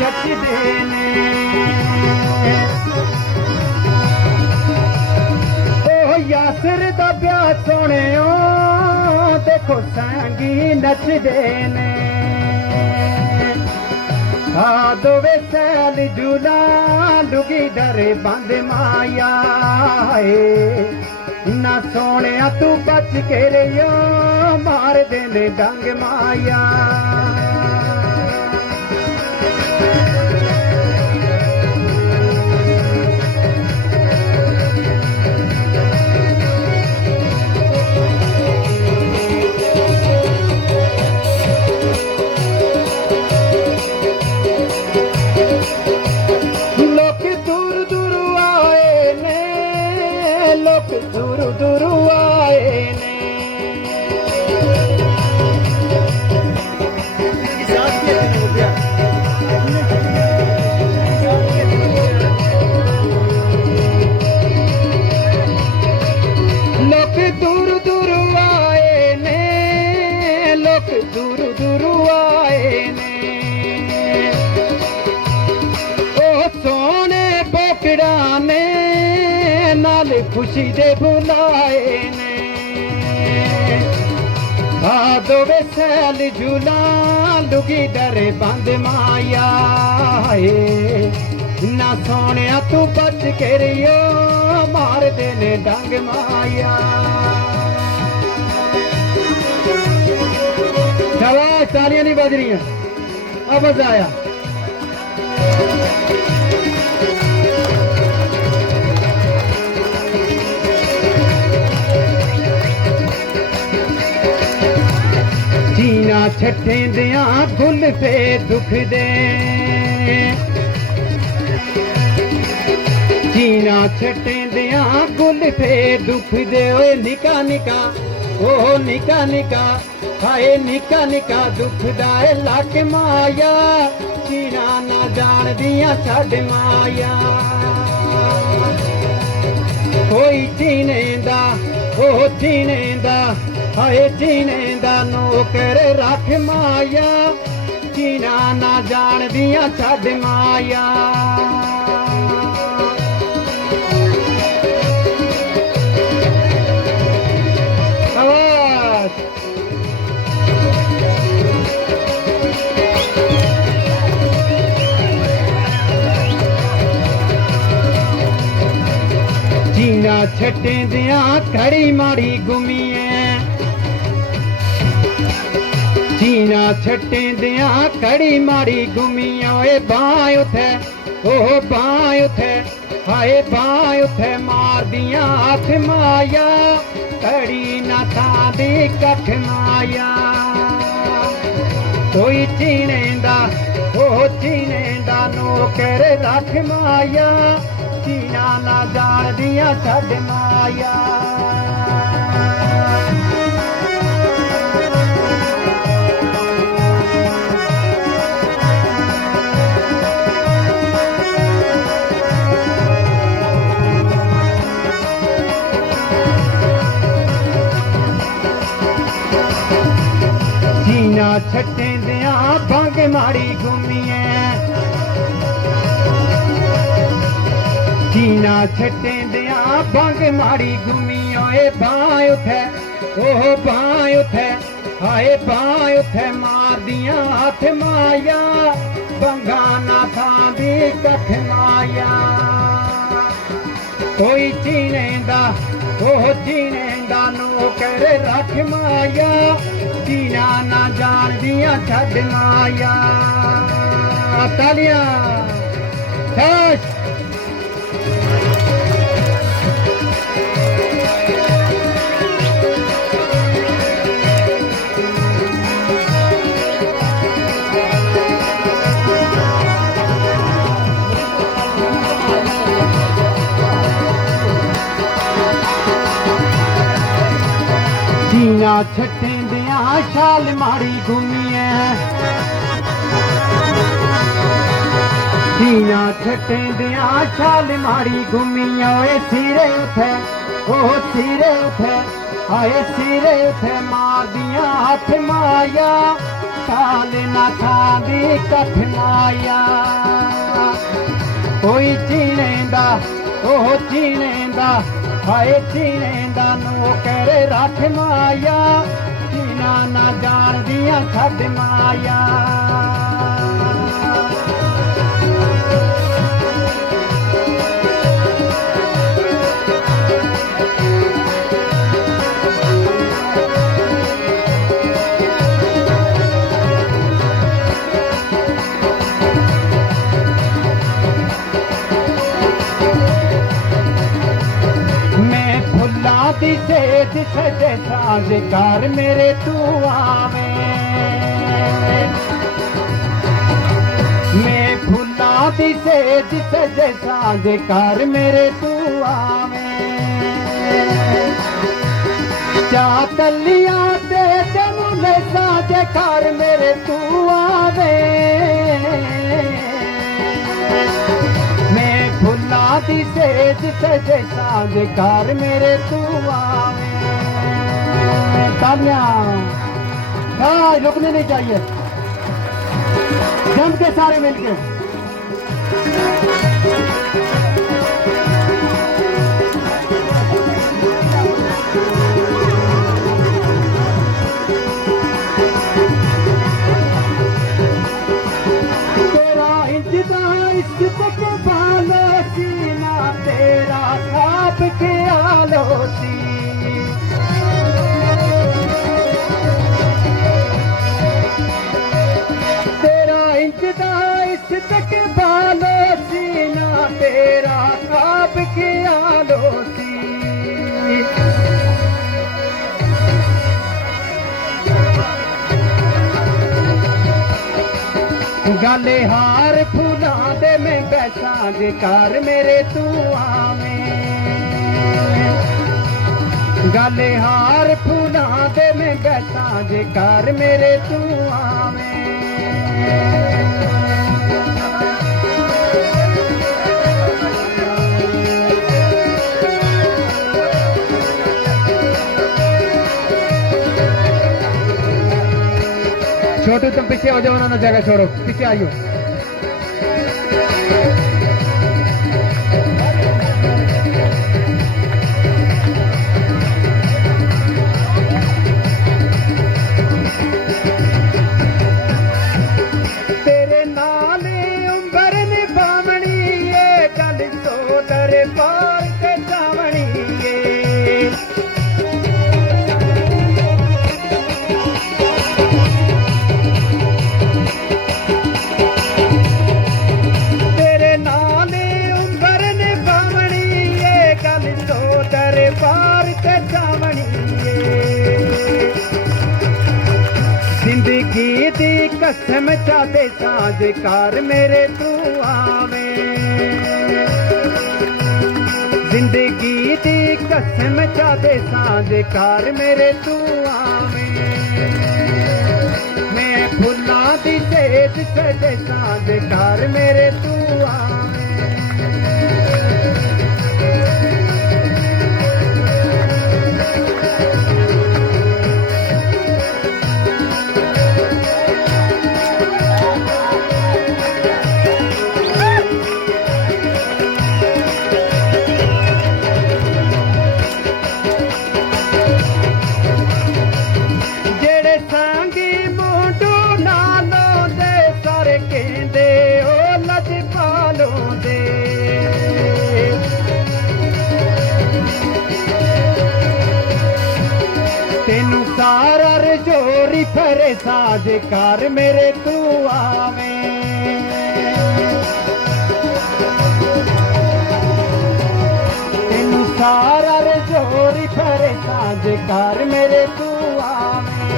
जचदे ने ओ यासिर दा ब्याह सोहणियो देखो सांगी नचदे ने दोवे सैल झूला लुगी डरे बंद माया ना सोने तू बच के रहियो मार देने डंग माया दूर दूर आए ने लोग दूर दूर आए ने लोग दूर दूर आए ने ओ सोने बोकड़ा ने नाल खुशी दे बुलाए ने दोवे सैल झूला लुगी डरे बंद माया ना सोने तू बच के रहियो मार देने डंग माया शाबाश तालियां नहीं बज रही हैं अब मजा आया जीना छठे दिया गुल पे दुख दे जीना छठे दिया गुल पे दुख दे ओए निका निका ओ निका निका हाय निका निका दुख दाए लक माया जीना ना जान दिया छड़ माया कोई जीने दा ओ जीने दा हाय जीने दा नौकर रख माया जीना ना जान दिया छड़ माया जीना छटे दिया खड़ी माड़ी गुमिए जीना छटे दिया कड़ी मारी गुमिया बाएं उठे ओ बाएं उठे हाय बाएं उठे मार दिया आख माया कड़ी ना था दी कख माया कोई चीने दा ओ चीने दा नौकर रख माया चीना ना जान दिया छड़ माया जीना छटे दिया भंग मारी घूमिए जीना छटे दिया भंग मारी घूमियो बाएं उठे ओ बाएं उठे हाय बाएं उठे मार दिया हाथ माया बंगा ना था दी कख माया कोई जीने दा ओ जीने दा नौकर रख माया जीना ना जान दिया छड़ माया तालियां जीना छटे दिया शाल मारी घूमिए जीना छटे दिया शाल मारी घूमिए सिरे उठे ਉਹ ਸਿਰੇ ਉਠੇ ਹਾਏ ਸਿਰੇ ਉਠੇ ਮਾਰਦੀਆਂ ਹੱਥ ਮਾਇਆ ਕਾਲ ਨਾ ਖਾਂਦੀ ਕੱਠ ਮਾਇਆ ਕੋਈ ਚੀਣੇਂਦਾ ਉਹ ਚੀਣੇਂਦਾ ਹਾਏ ਚੀਣੇਂਦਾ ਨੂੰ ਕਰੇ ਰੱਖ ਮਾਇਆ ਚੀਣਾ ਨਾ ਜਾਣਦੀਆਂ ਛੱਡ ਮਾਇਆ ਦੀ ਸੇਜ ਸਜੇ ਸਾਂਝ ਕਰ ਮੇਰੇ ਤੂੰ ਆਵੇਂ ਮੈਂ ਫੁੱਲਾਂ ਦੀ ਸੇਜ ਸਜੇ ਸਾਂਝ ਕਰ ਮੇਰੇ ਤੂੰ ਆਵੇਂ ਚਾ ਤਲੀਆਂ ਤੇ ਜਮੁਲੇ ਸਾਂਝ ਕਰ ਮੇਰੇ ਤੂੰ ਆਵੇਂ फुल्लां दी सेज सजे साँझ कर मेरे तू आवे तालियां रुकने नहीं चाहिए जम के सारे मिलके तेरा इंतदा इश्क के बालो सीना तेरा खाब ख्यालो सी तेरा इंतदा इश्क के बालो सीना तेरा खाब ख्यालो सी गाले हार फूलां दे मैं बैठा जे कर मेरे तू आवें गाले हार फूलां दे मैं बैठा जे कर मेरे तू आवें छोटू तुम पीछे हो जाओ ना जगह छोड़ो पीछे आइयो तेरे नाले उम्र निभावनी ये गल तो दरे पार के जावनी ये जिंदगी दी कसम चाहते साँझ कर मेरे तू आवें जिंदगी दी कसम चाहते साँझ कर मेरे तू आवें मैं फुल्लां दी सेज सजे साँझ कर मेरे तू आवें तेनू सारा रजोरी फरे साज कर मेरे तू आवें तेनू सारा रजोरी फरे साज कर मेरे तू आवें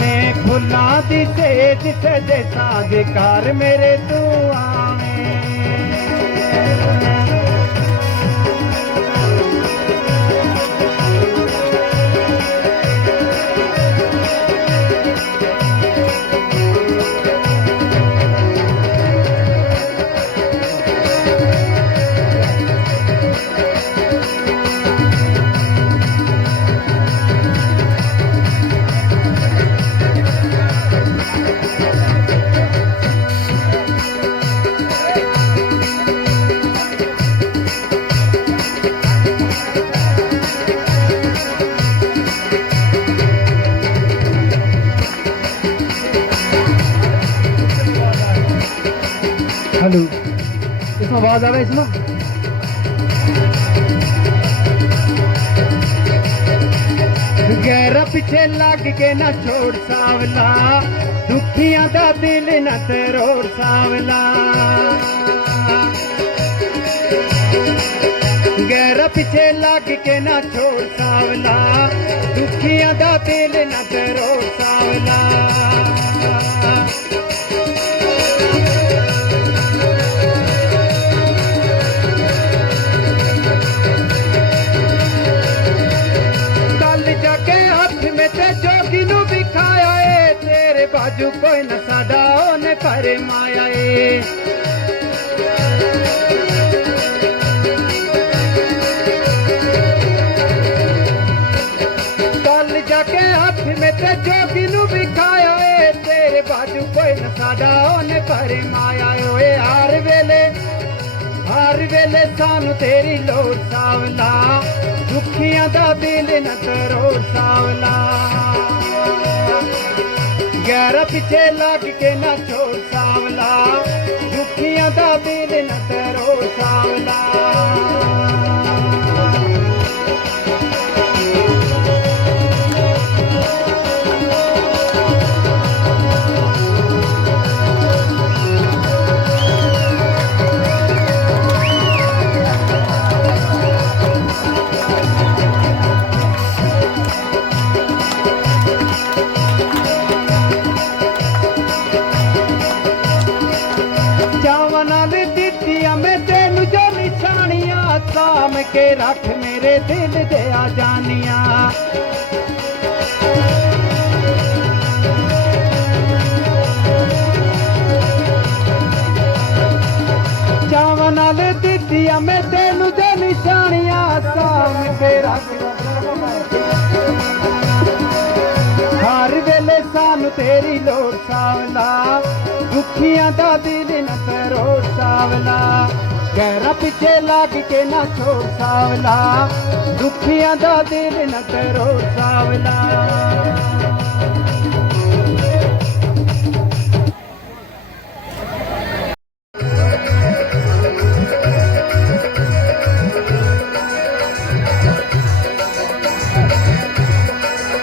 मैं फुल्लां दी सेज सजे साज कर मेरे तू आवें आवाज आवे इसमें। गैरा पीछे लग के ना छोड़ सावला, दुखियां दा दिल न तरोड़ सावला। गैरा पीछे लग के ना छोड़ सावला, दुखियां दा दिल न तरोड़ सावला। जोगी नू दिखाया है तेरे बाजू कोई न साडा ओने पर माया है। कल जाके हाथ में ते जोगी नू दिखाया है तेरे बाजू कोई न साडा ओने पर माया है। हर वेले सानू तेरी लोड़ सावला, दुखियां दा दिल न तरोड़ सावला। गैरा पीछे लग के ना छोड़ सावला, दुखियां दा दिल न तरोड़ सावला। साम के रख मेरे दिल दे आ जानिया। चावा नाल दितिया मैं तेनू दे निशानियां, साम के रख हर वेले सानू तेरी लोड़ सावला, दुखियां दा दिल न तरोड़ सावला। गैरा पीछे लग के ना छोड़ सावला, दुखियां दा दिल न तरोड़ सावला।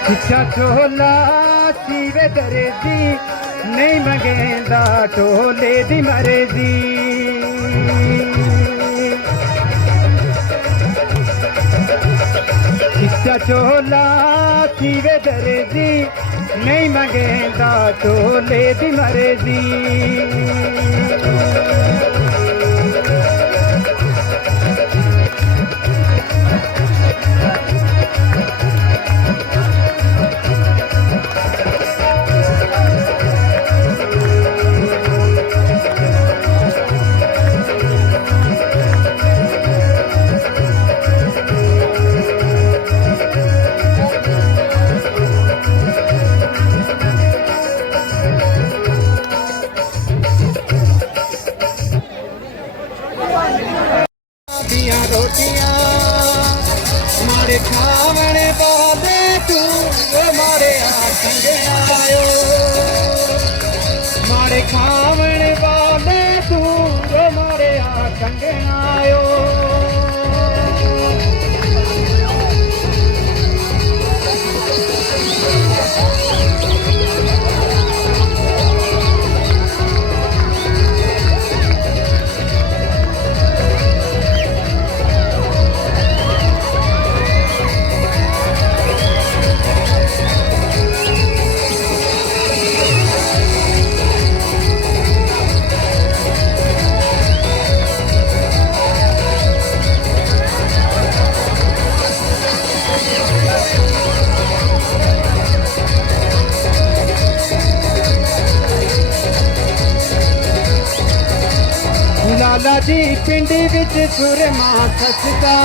चिट्टा चोला सीवे दरेजी, नहीं मंगेंदा टोले दी मरेजी। चिट्टा चोला सीवे दरेजी, नहीं मंगेंदा टोले दी मरेजी। मारे खावण बादे तू मारे आयो, मारे खावण बादे तू मारे आयो। लाला जी पिंडी विच सुरमा सचदा,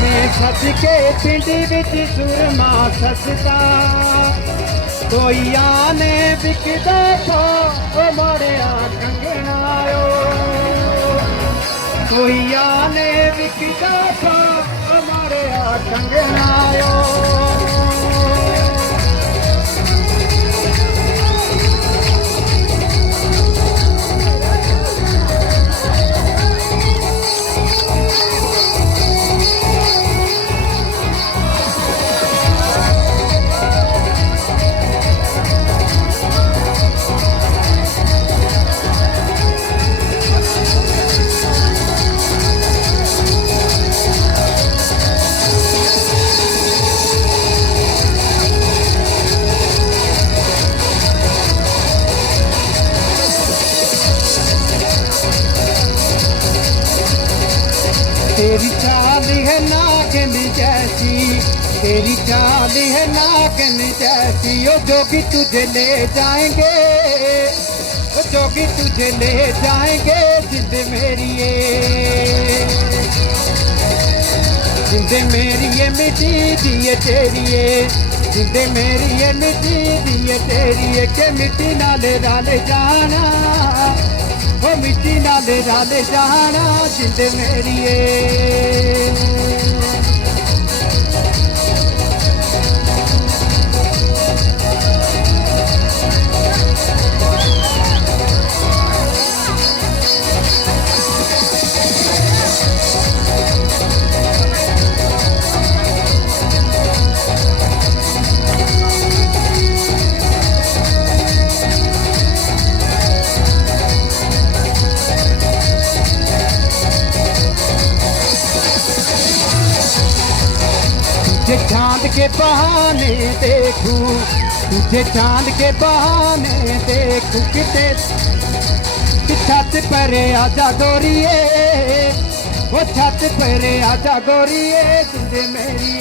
मैं सच के पिंडी विच सुरमा सचदा। कोई आने बिकदा था ओ मारे कंगनायो, कोई आने बिकदा था ओ मारे कंगनायो। चाल है नागिन जैसी, तेरी चाल है नागिन जैसी। ओ जोगी तुझे ले जाएंगे, ओ जोगी तुझे ले जाएंगे जिंद मेरी ये, जिंद मेरी ये मिट्टी दिए तेरी ये, जिंद मेरी ये मिट्टी दिए तेरी ये। के मिट्टी नाल रल जाना, ओ मिट्टी नाल रल जाना जिंद मेरी ये। तुझे चांद के बहाने देखूं, तुझे चांद के बहाने देखूं, किते छत पर आजा गोरिए, वो छत पर आजा गोरिए जिंद मेरी।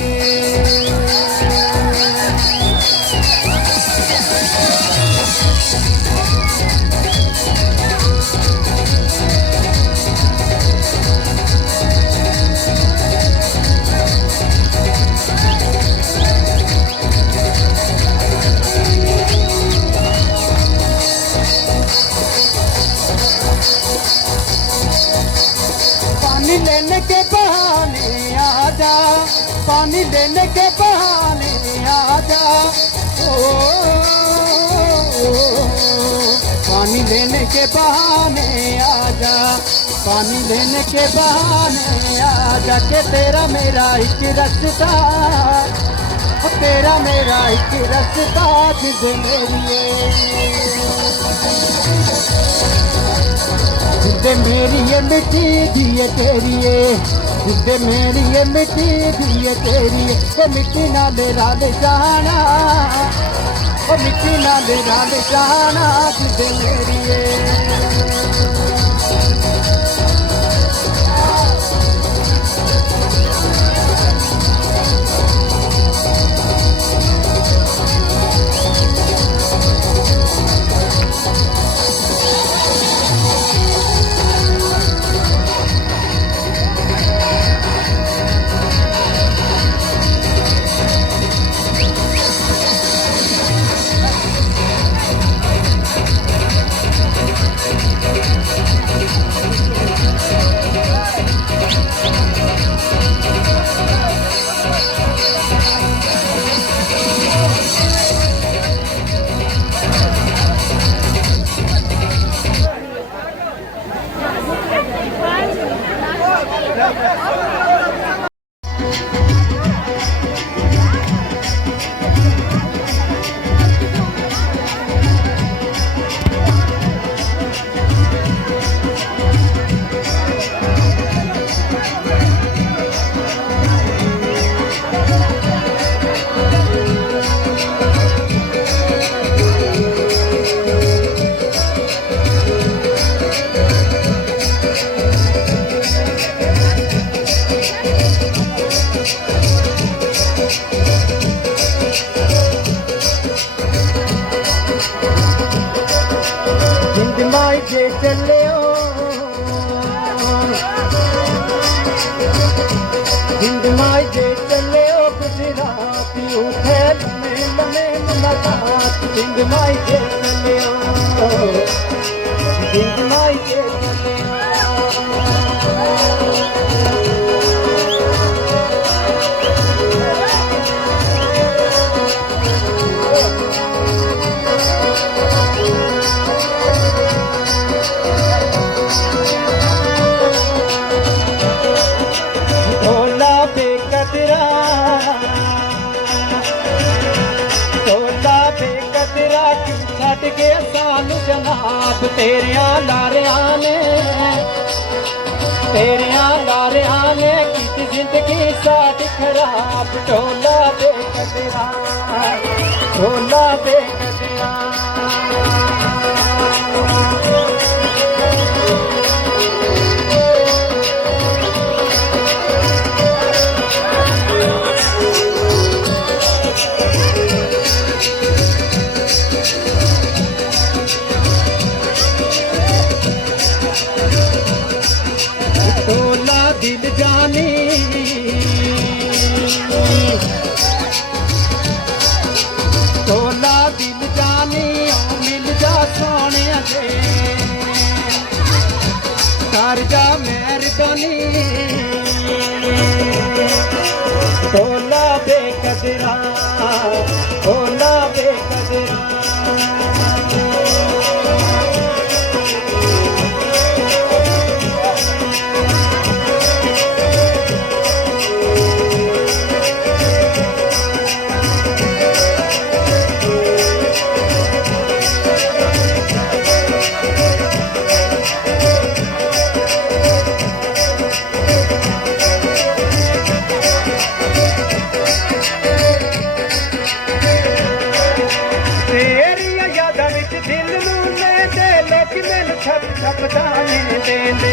पानी लेने के बहाने आजा, पानी लेने के बहाने आजा, ओ पानी लेने के बहाने आजा, पानी लेने के बहाने आजा। के तेरा मेरा एक रास्ता, तेरा मेरा एक रास्ता जिंद मेरी ये, जिंद मेरी ये मिट्टी दिए तेरी ये, जिंद मेरी ये मिट्टी दिए तेरी ये। वो मिट्टी नाल रल जाना, वो मिट्टी नाल रल जाना जिंद मेरी ये। जे चलियो हिंद माई जे चलियो गुजराती उठे लमे लमे मुलाकात हिंद माई जे चलियो हिंद माई जे छड़ के सानू जनाब तेरिया लारियां ने की जिंदगी साडी खराब ढोला दे कदरा ढोला दे कदरा जानी ढोला दिल जानी ओ मिल जा सोने दे कर जा मेहरबानी ढोला बेकदरा ढोला बेकदरा छप छप दाने देंदे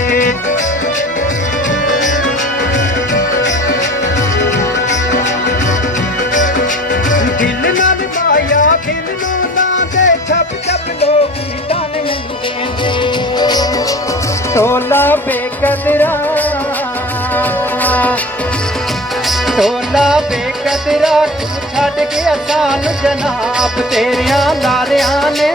दिल नाल माया दिल नू ना दे छप छप लोग दाने देंदे ढोला बेकदरा ढोला बेकदरा तू छड़ गया सानू जनाब तेरियां लारियां ने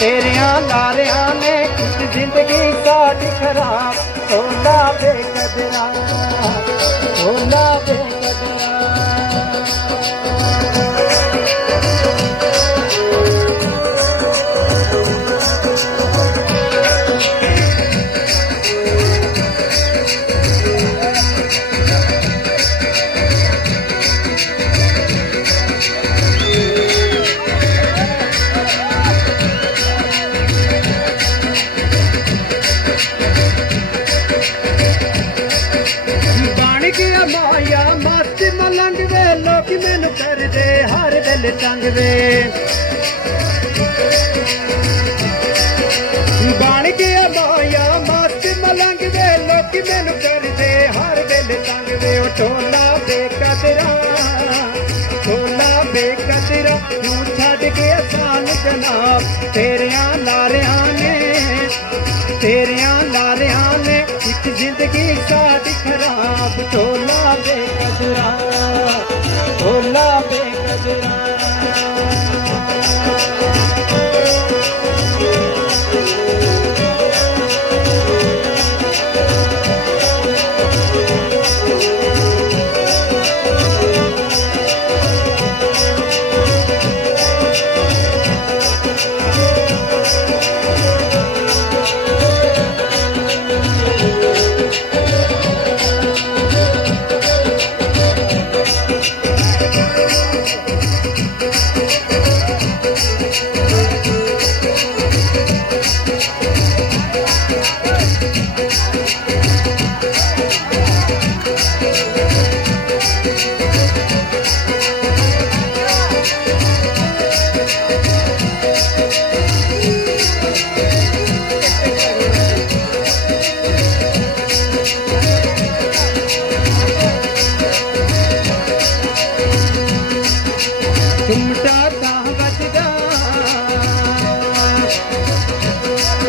तेरियां लारियां ने कुछ जिंदगी साड़ी खराब ढोला बेकदरा ढोला बेकदरा माया मस्त मलंग वे लोग मैनू कर दे हर दिल तंग वे बन गया माया मस्त मलंग वे लोग मैनू कर दे हर दिल तंग वे ढोला बेकदरा तू छड़ गया सानू जनाब तेरियां लारियां ने एक जिंदगी साड़ी खराब ढोला बेकदरा ढोला बेकदरा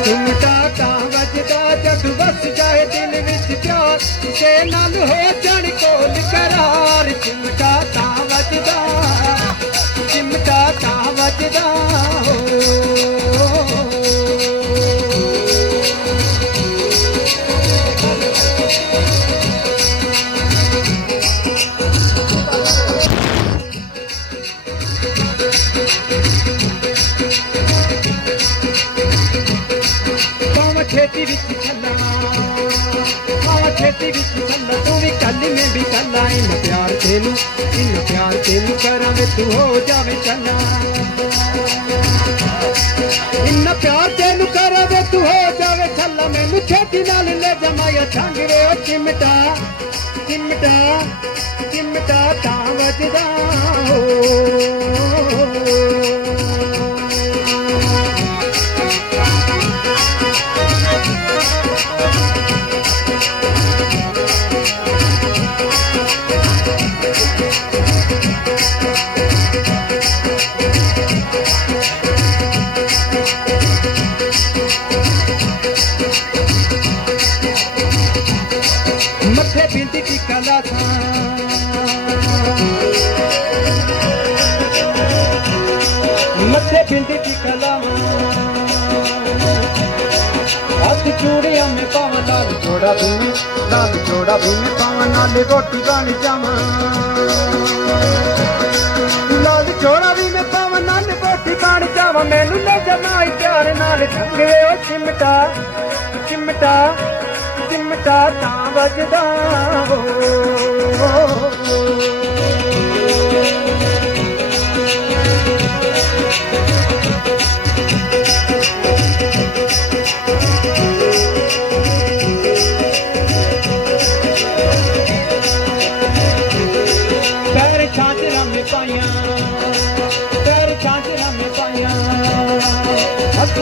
चिमटा तां वजदा जग बस जाए दिल विच प्यार ते नाल हो जाण कोल करार चिमटा तां वजदा छेती विच चला छेती विच चला तू भी कल में भी चला इन प्यार तेनू करा वे तू हो जावे चला इन प्यार तेनू करा वे तू हो जावे चला मैनू छेती नाल ले जमाया छंग वे ओ चिमटा तां वजदा हो मथे बिंदी टिका लाथा मथे बिंदी टिका लावा हाथ चूड़िया में पावा लाल जोड़ा भी में पावा नाल रोटी बन जावा लाल जोड़ा भी में पावा नाल रोटी बन जावा मैनू ले जमाई प्यार नाल ढंगे ओ चिमटा चिमटा चिमटा तां वजदा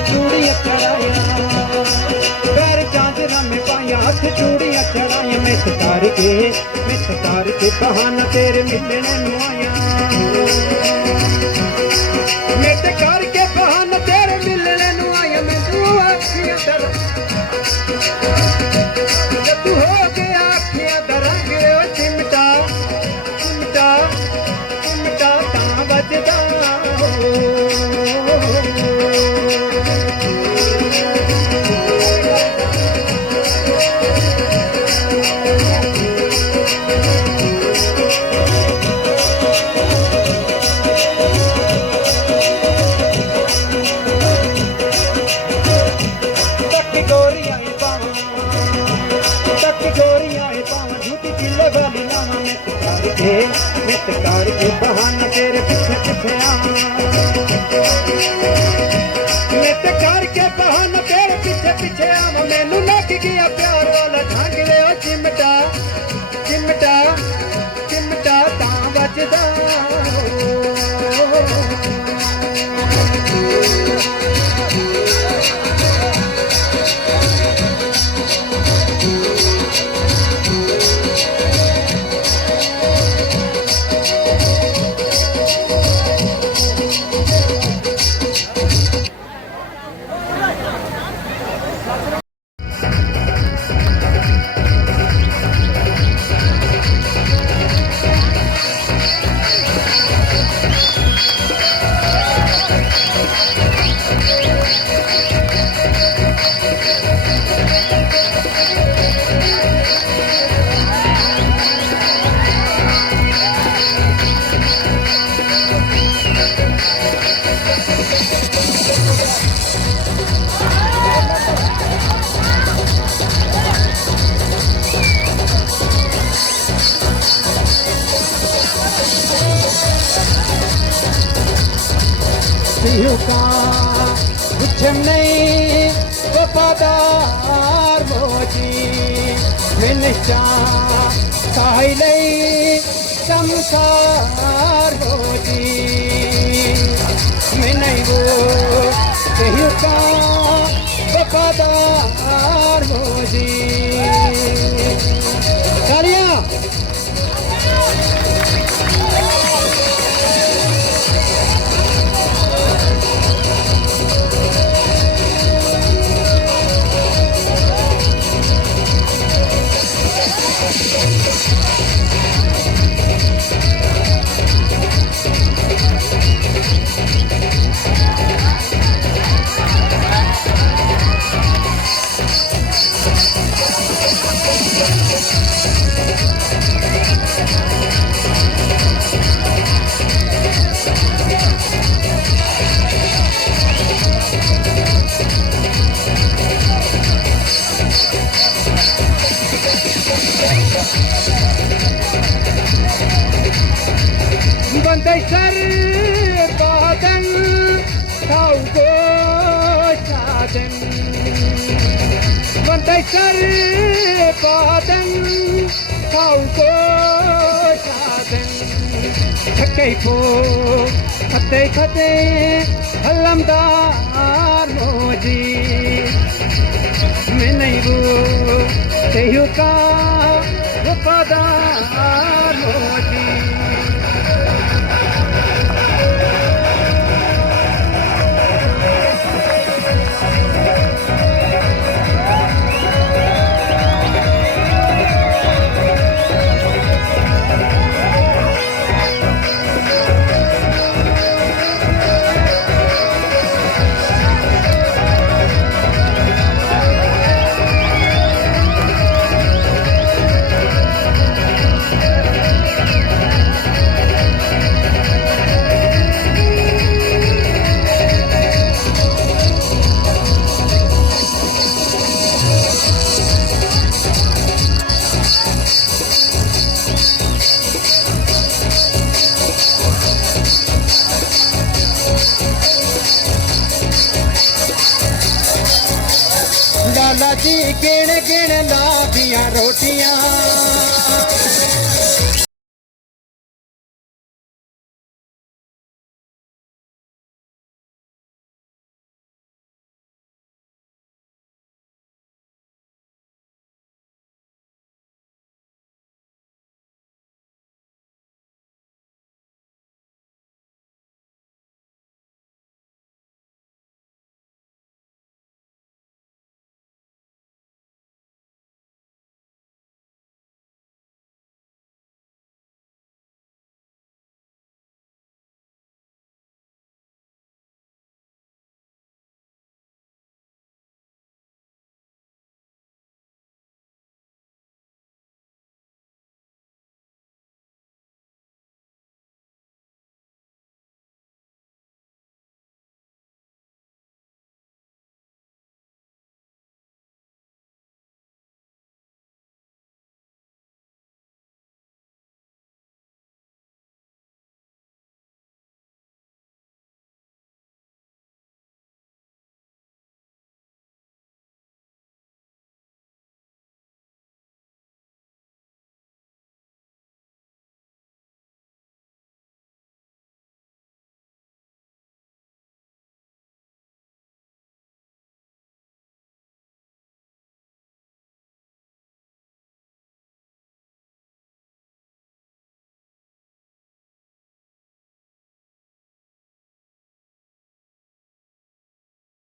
चूड़ियां चढ़ाया पैर झांझरा में पाया हाथ चूड़ियां चढ़ाया मैं तार के बहाना तेरे मिलने नू आया मैं तार के बहाना तेरे मिलने नू आया मैं तू आखियां दर तू हो गया आखियां दरंग ओ चिमटा चिमटा चिमटा तां वजदा तार के बहाना तेरे पीछे पीछे आवा मैं तार के बहाना तेरे पीछे पीछे आवा मैनू लग गया प्यार वाला ढंग वे ओ चिमटा चिमटा चिमटा तां वजदा नहीं वफादार मोजी मैंने साहिले संसार मोजी मैं नहीं वो कहीं का वफादार मोजी तालियां बंदे सर बादल खाऊ गो साधन बंदे सर बादल खाऊ गो साधन थके पो खते खते हलमदार मोजी मैं नहीं वो तेहु का वफादार मोजी जी गिण गिण ला दिया रोटियां